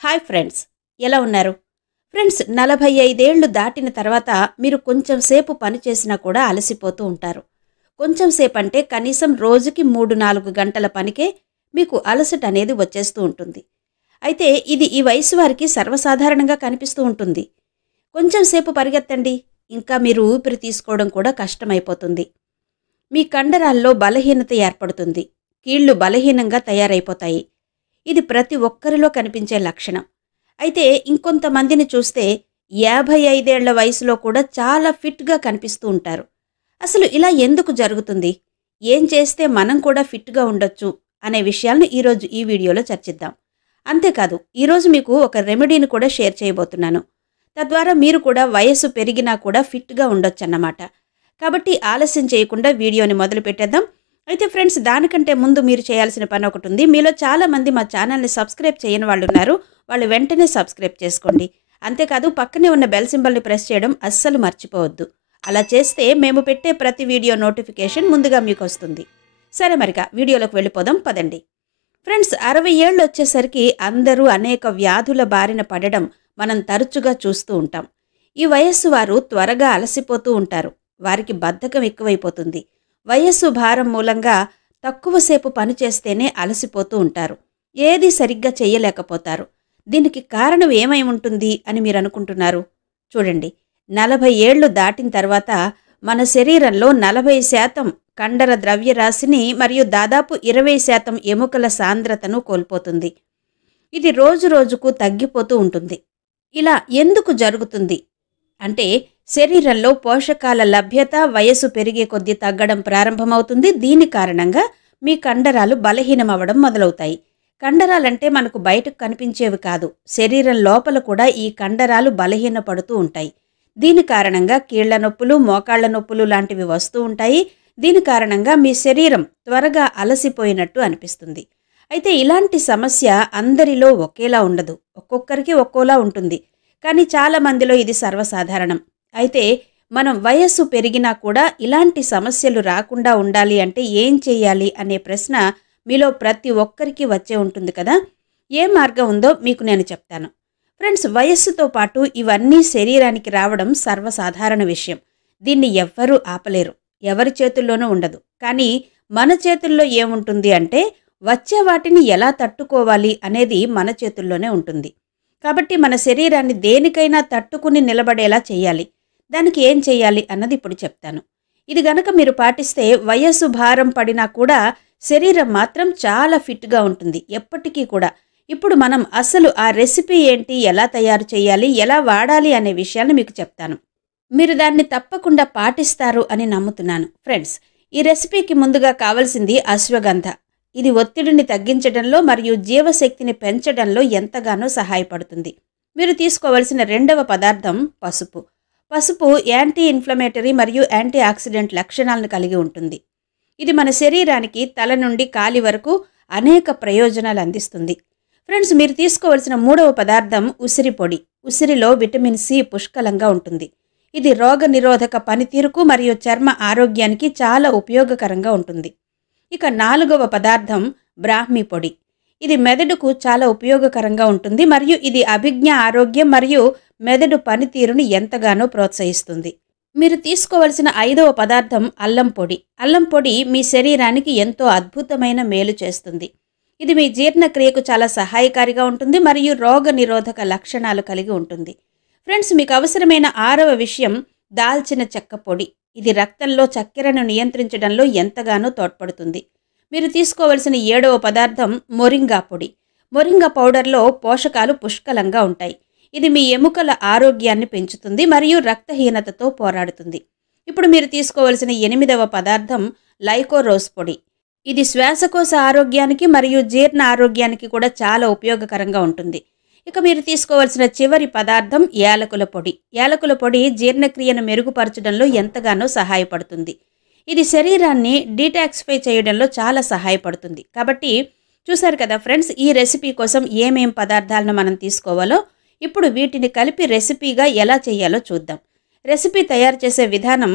Hi friends, ఎలా ఉన్నారు? Friends, 45 ఏళ్లు దాటిన తర్వాత మీరు కొంచెం సేపు పని చేసినా కూడా అలసిపోతూ ఉంటారు. కొంచెం సేపు అంటే కనీసం రోజుకి 3-4 గంటల పనికే మీకు అలసట అనేది వచ్చేస్తూ ఉంటుంది. అయితే ఇది ఈ వయసు వారికి సర్వసాధారణంగా కనిపిస్తూ ఉంటుంది. కొంచెం సేపు పరిగెత్తండి, ఇంకా మీరు ఊపిరి తీసుకోవడం కూడా కష్టమైపోతుంది. మీ కండరాల్లో బలహీనత ఏర్పడుతుంది. కీళ్లు బలహీనంగా తయారైపోతాయి. ఇది ప్రతి ఒక్కరిలో కనిపించే లక్షణం. అయితే ఇంకొంతమందిని చూస్తే 55 ఏళ్ల వయసులో కూడా చాలా ఫిట్‌గా కనిపిస్తూ ఉంటారు. అసలు ఇలా ఎందుకు జరుగుతుంది? ఏం చేస్తే మనం కూడా ఫిట్‌గా ఉండొచ్చు అనే విషయాలను ఈరోజు ఈ వీడియోలో చర్చిద్దాం. అంతేకాదు, ఈరోజు మీకు ఒక రెమెడీని కూడా షేర్ చేయబోతున్నాను. తద్వారా మీరు కూడా వయస్సు పెరిగినా కూడా ఫిట్‌గా ఉండొచ్చన్నమాట. కాబట్టి ఆలస్యం చేయకుండా వీడియోని మొదలుపెట్టేద్దాం. అయితే ఫ్రెండ్స్, దానికంటే ముందు మీరు చేయాల్సిన పని ఒకటి ఉంది. మీలో చాలామంది మా ఛానల్ని సబ్స్క్రైబ్ చేయని వాళ్ళు ఉన్నారు. వాళ్ళు వెంటనే సబ్స్క్రైబ్ చేసుకోండి. అంతేకాదు, పక్కనే ఉన్న బెల్ సింబల్ని ప్రెస్ చేయడం అస్సలు మర్చిపోవద్దు. అలా చేస్తే మేము పెట్టే ప్రతి వీడియో నోటిఫికేషన్ ముందుగా మీకు వస్తుంది. సరే, మరిగా వీడియోలోకి వెళ్ళిపోదాం పదండి. ఫ్రెండ్స్, 60 ఏళ్ళు వచ్చేసరికి అందరూ అనేక వ్యాధుల బారిన పడడం మనం తరచుగా చూస్తూ ఉంటాం. ఈ వయస్సు వారు త్వరగా అలసిపోతూ ఉంటారు. వారికి బద్ధకం ఎక్కువైపోతుంది. వయస్సు భారం మూలంగా తక్కువసేపు పనిచేస్తేనే అలసిపోతూ ఉంటారు. ఏది సరిగ్గా చెయ్యలేకపోతారు. దీనికి కారణం ఏమై ఉంటుంది అని మీరు అనుకుంటున్నారు? చూడండి, 40 ఏళ్లు దాటిన తర్వాత మన శరీరంలో 40% కండర ద్రవ్యరాశిని మరియు దాదాపు 20% ఎముకల సాంద్రతను కోల్పోతుంది. ఇది రోజు రోజుకు తగ్గిపోతూ ఉంటుంది. ఇలా ఎందుకు జరుగుతుంది అంటే, శరీరంలో పోషకాల లభ్యత వయసు పెరిగే కొద్దీ తగ్గడం ప్రారంభమవుతుంది. దీని కారణంగా మీ కండరాలు బలహీనమవ్వడం మొదలవుతాయి. కండరాలంటే మనకు బయటకు కనిపించేవి కాదు. శరీరం లోపల కూడా ఈ కండరాలు బలహీనపడుతూ ఉంటాయి. దీని కారణంగా కీళ్ల నొప్పులు, మోకాళ్ల నొప్పులు లాంటివి వస్తూ ఉంటాయి. దీని కారణంగా మీ శరీరం త్వరగా అలసిపోయినట్టు అనిపిస్తుంది. అయితే ఇలాంటి సమస్య అందరిలో ఒకేలా ఉండదు. ఒక్కొక్కరికి ఒక్కోలా ఉంటుంది. కానీ చాలా మందిలో ఇది సర్వసాధారణం. అయితే మనం వయస్సు పెరిగినా కూడా ఇలాంటి సమస్యలు రాకుండా ఉండాలి అంటే ఏం చేయాలి అనే ప్రశ్న మీలో ప్రతి ఒక్కరికి వచ్చే ఉంటుంది కదా. ఏ మార్గం ఉందో మీకు నేను చెప్తాను. ఫ్రెండ్స్, వయస్సుతో పాటు ఇవన్నీ శరీరానికి రావడం సర్వసాధారణ విషయం. దీన్ని ఎవ్వరూ ఆపలేరు. ఎవరి చేతుల్లోనూ ఉండదు. కానీ మన చేతుల్లో ఏముంటుంది అంటే, వచ్చే వాటిని ఎలా తట్టుకోవాలి అనేది మన చేతుల్లోనే ఉంటుంది. కాబట్టి మన శరీరాన్ని దేనికైనా తట్టుకుని నిలబడేలా చేయాలి. దానికి ఏం చేయాలి అన్నది ఇప్పుడు చెప్తాను. ఇది గనక మీరు పాటిస్తే వయస్సు భారం పడినా కూడా శరీరం మాత్రం చాలా ఫిట్గా ఉంటుంది ఎప్పటికీ కూడా. ఇప్పుడు మనం అసలు ఆ రెసిపీ ఏంటి, ఎలా తయారు చేయాలి, ఎలా వాడాలి అనే విషయాన్ని మీకు చెప్తాను. మీరు దాన్ని తప్పకుండా పాటిస్తారు అని నమ్ముతున్నాను. ఫ్రెండ్స్, ఈ రెసిపీకి ముందుగా కావాల్సింది అశ్వగంధ. ఇది ఒత్తిడిని తగ్గించడంలో మరియు జీవశక్తిని పెంచడంలో ఎంతగానో సహాయపడుతుంది. మీరు తీసుకోవలసిన రెండవ పదార్థం పసుపు. పసుపు యాంటీ ఇన్ఫ్లమేటరీ మరియు యాంటీ ఆక్సిడెంట్ లక్షణాలను కలిగి ఉంటుంది. ఇది మన శరీరానికి తల నుండి కాలి వరకు అనేక ప్రయోజనాలు అందిస్తుంది. ఫ్రెండ్స్, మీరు తీసుకోవలసిన మూడవ పదార్థం ఉసిరి పొడి. ఉసిరిలో విటమిన్ సి పుష్కలంగా ఉంటుంది. ఇది రోగ నిరోధక పనితీరుకు మరియు చర్మ ఆరోగ్యానికి చాలా ఉపయోగకరంగా ఉంటుంది. ఇక నాలుగవ పదార్థం బ్రాహ్మీ పొడి. ఇది మెదడుకు చాలా ఉపయోగకరంగా ఉంటుంది మరియు ఇది అభిజ్ఞ ఆరోగ్యం మరియు మెదడు పనితీరును ఎంతగానో ప్రోత్సహిస్తుంది. మీరు తీసుకోవలసిన ఐదవ పదార్థం అల్లం పొడి. అల్లం పొడి మీ శరీరానికి ఎంతో అద్భుతమైన మేలు చేస్తుంది. ఇది మీ జీర్ణక్రియకు చాలా సహాయకారిగా ఉంటుంది మరియు రోగ నిరోధక లక్షణాలు కలిగి ఉంటుంది. ఫ్రెండ్స్, మీకు అవసరమైన ఆరవ విషయం దాల్చిన చెక్క పొడి. ఇది రక్తంలో చక్కెరను నియంత్రించడంలో ఎంతగానో తోడ్పడుతుంది. మీరు తీసుకోవలసిన ఏడవ పదార్థం మొరింగా పొడి. మొరింగా పౌడర్లో పోషకాలు పుష్కలంగా ఉంటాయి. ఇది మీ ఎముకల ఆరోగ్యాన్ని పెంచుతుంది మరియు రక్తహీనతతో పోరాడుతుంది. ఇప్పుడు మీరు తీసుకోవలసిన ఎనిమిదవ పదార్థం లైకోరోస్ పొడి. ఇది శ్వాసకోశ ఆరోగ్యానికి మరియు జీర్ణ ఆరోగ్యానికి కూడా చాలా ఉపయోగకరంగా ఉంటుంది. ఇక మీరు తీసుకోవాల్సిన చివరి పదార్థం యాలకుల పొడి. యాలకుల పొడి జీర్ణక్రియను మెరుగుపరచడంలో ఎంతగానో సహాయపడుతుంది. ఇది శరీరాన్ని డీటాక్సిఫై చేయడంలో చాలా సహాయపడుతుంది. కాబట్టి చూసారు కదా ఫ్రెండ్స్, ఈ రెసిపీ కోసం ఏమేం పదార్థాలను మనం తీసుకోవాలో. ఇప్పుడు వీటిని కలిపి రెసిపీగా ఎలా చేయాలో చూద్దాం. రెసిపీ తయారు చేసే విధానం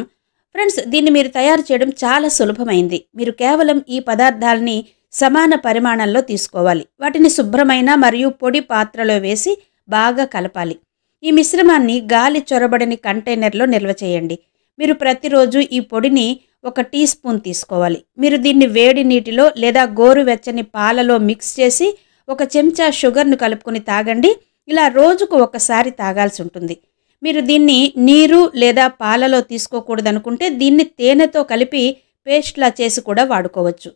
ఫ్రెండ్స్, దీన్ని మీరు తయారు చేయడం చాలా సులభమైంది. మీరు కేవలం ఈ పదార్థాలని సమాన పరిమాణంలో తీసుకోవాలి. వాటిని శుభ్రమైన మరియు పొడి పాత్రలో వేసి బాగా కలపాలి. ఈ మిశ్రమాన్ని గాలి చొరబడని కంటైనర్లో నిల్వ చేయండి. మీరు ప్రతిరోజు ఈ పొడిని 1 టీ స్పూన్ తీసుకోవాలి. మీరు దీన్ని వేడి నీటిలో లేదా గోరువెచ్చని పాలలో మిక్స్ చేసి 1 చెంచా షుగర్ను కలుపుకొని తాగండి. ఇలా రోజుకు ఒకసారి తాగాల్సి ఉంటుంది. మీరు దీన్ని నీరు లేదా పాలలో తీసుకోకూడదనుకుంటే దీన్ని తేనెతో కలిపి పేస్ట్లా చేసి కూడా వాడుకోవచ్చు.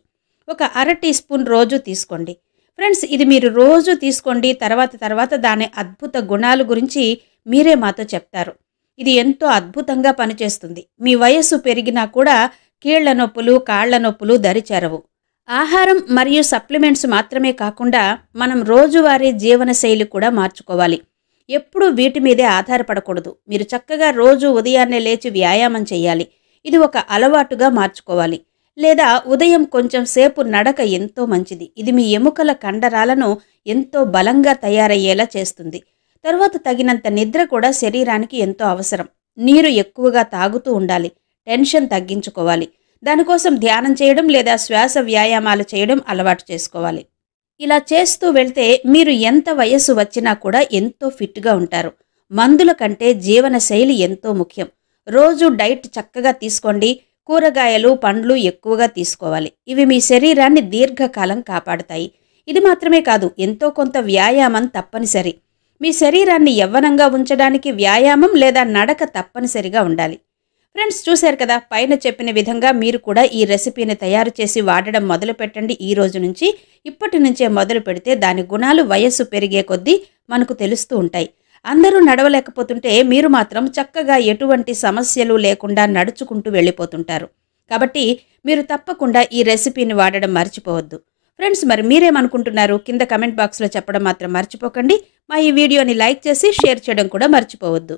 1 అర టీ స్పూన్ రోజు తీసుకోండి. ఫ్రెండ్స్, ఇది మీరు రోజు తీసుకోండి. తర్వాత దాని అద్భుత గుణాల గురించి మీరే మాతో చెప్తారు. ఇది ఎంతో అద్భుతంగా పనిచేస్తుంది. మీ వయస్సు పెరిగినా కూడా కీళ్ల నొప్పులు, కాళ్ల నొప్పులు దరిచేరవు. ఆహారం మరియు సప్లిమెంట్స్ మాత్రమే కాకుండా మనం రోజువారీ జీవనశైలి కూడా మార్చుకోవాలి. ఎప్పుడూ వీటి మీదే ఆధారపడకూడదు. మీరు చక్కగా రోజు ఉదయాన్నే లేచి వ్యాయామం చేయాలి. ఇది ఒక అలవాటుగా మార్చుకోవాలి. లేదా ఉదయం కొంచెం సేపు నడక ఎంతో మంచిది. ఇది మీ ఎముకల కండరాలను ఎంతో బలంగా తయారయ్యేలా చేస్తుంది. తరువాత తగినంత నిద్ర కూడా శరీరానికి ఎంతో అవసరం. నీరు ఎక్కువగా తాగుతూ ఉండాలి. టెన్షన్ తగ్గించుకోవాలి. దానికోసం ధ్యానం చేయడం లేదా శ్వాస వ్యాయామాలు చేయడం అలవాటు చేసుకోవాలి. ఇలా చేస్తూ వెళ్తే మీరు ఎంత వయస్సు వచ్చినా కూడా ఎంతో ఫిట్గా ఉంటారు. మందుల కంటే జీవనశైలి ఎంతో ముఖ్యం. రోజు డైట్ చక్కగా తీసుకోండి. కూరగాయలు, పండ్లు ఎక్కువగా తీసుకోవాలి. ఇవి మీ శరీరాన్ని దీర్ఘకాలం కాపాడుతాయి. ఇది మాత్రమే కాదు, ఎంతో కొంత వ్యాయామం తప్పనిసరి. మీ శరీరాన్ని యవ్వనంగా ఉంచడానికి వ్యాయామం లేదా నడక తప్పనిసరిగా ఉండాలి. ఫ్రెండ్స్, చూశారు కదా, పైన చెప్పిన విధంగా మీరు కూడా ఈ రెసిపీని తయారు చేసి వాడడం మొదలు పెట్టండి. ఈ రోజు నుంచి, ఇప్పటి నుంచే మొదలు పెడితే దాని గుణాలు వయస్సు పెరిగే కొద్దీ మనకు తెలుస్తూ ఉంటాయి. అందరూ నడవలేకపోతుంటే మీరు మాత్రం చక్కగా ఎటువంటి సమస్యలు లేకుండా నడుచుకుంటూ వెళ్ళిపోతుంటారు. కాబట్టి మీరు తప్పకుండా ఈ రెసిపీని వాడడం మర్చిపోవద్దు. ఫ్రెండ్స్, మరి మీరేమనుకుంటున్నారు? కింద కమెంట్ బాక్స్లో చెప్పడం మాత్రం మర్చిపోకండి. మా ఈ వీడియోని లైక్ చేసి షేర్ చేయడం కూడా మర్చిపోవద్దు.